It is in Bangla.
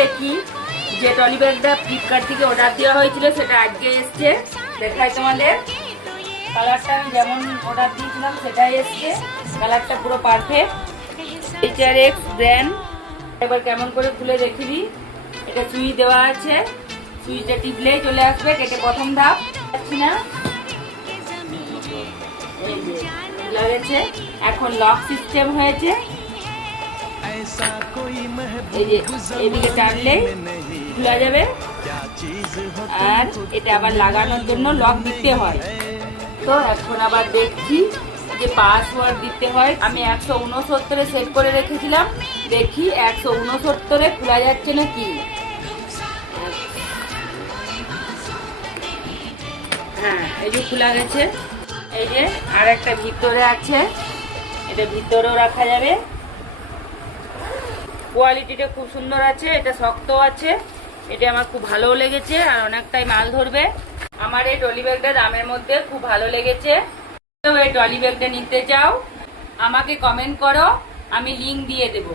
দেখি যে ট্রলি ব্যাগটা ফ্লিপকার্ট থেকে অর্ডার দেওয়া হয়েছিল সেটা আজকে এসছে। দেখাই তোমাদের, কালারটা আমি যেমন অর্ডার দিয়েছিলাম সেটাই এসছে। কালারটা পুরো পারফেক্ট। HRX brand. এবার কেমন করে খুলে দেখি দিই। এটা সুই দেওয়া আছে, সুইচটা টিপলেই চলে আসবে। কেটে প্রথম ধাপ পাচ্ছি না, এই যে লাগেছে। এখন লক সিস্টেম হয়েছে, এই যে এদিকে টানলেই খোলা যাবে। আর এটা আবার লাগানোর জন্য লক দিতে হয়। তো এখন আবার দেখছি যে পাসওয়ার্ড দিতে হয়। আমি 169-এ সেট করে রেখেছিলাম, দেখি 169-এ খোলা যাচ্ছে নাকি। হ্যাঁ, এই যে খোলা গেছে। এই যে আর একটা ভিতরে আছে, এটা ভিতরেও রাখা যাবে। কোয়ালিটিটা খুব সুন্দর আছে, এটা শক্ত আছে, এটা আমার খুব ভালো লেগেছে আর অনেকটাই মাল ধরবে। আমার এই ট্রলি ব্যাগটা দামের মধ্যে খুব ভালো লেগেছে। তো এই ট্রলি ব্যাগটা নিতে চাও আমাকে কমেন্ট করো, আমি লিংক দিয়ে দেবো।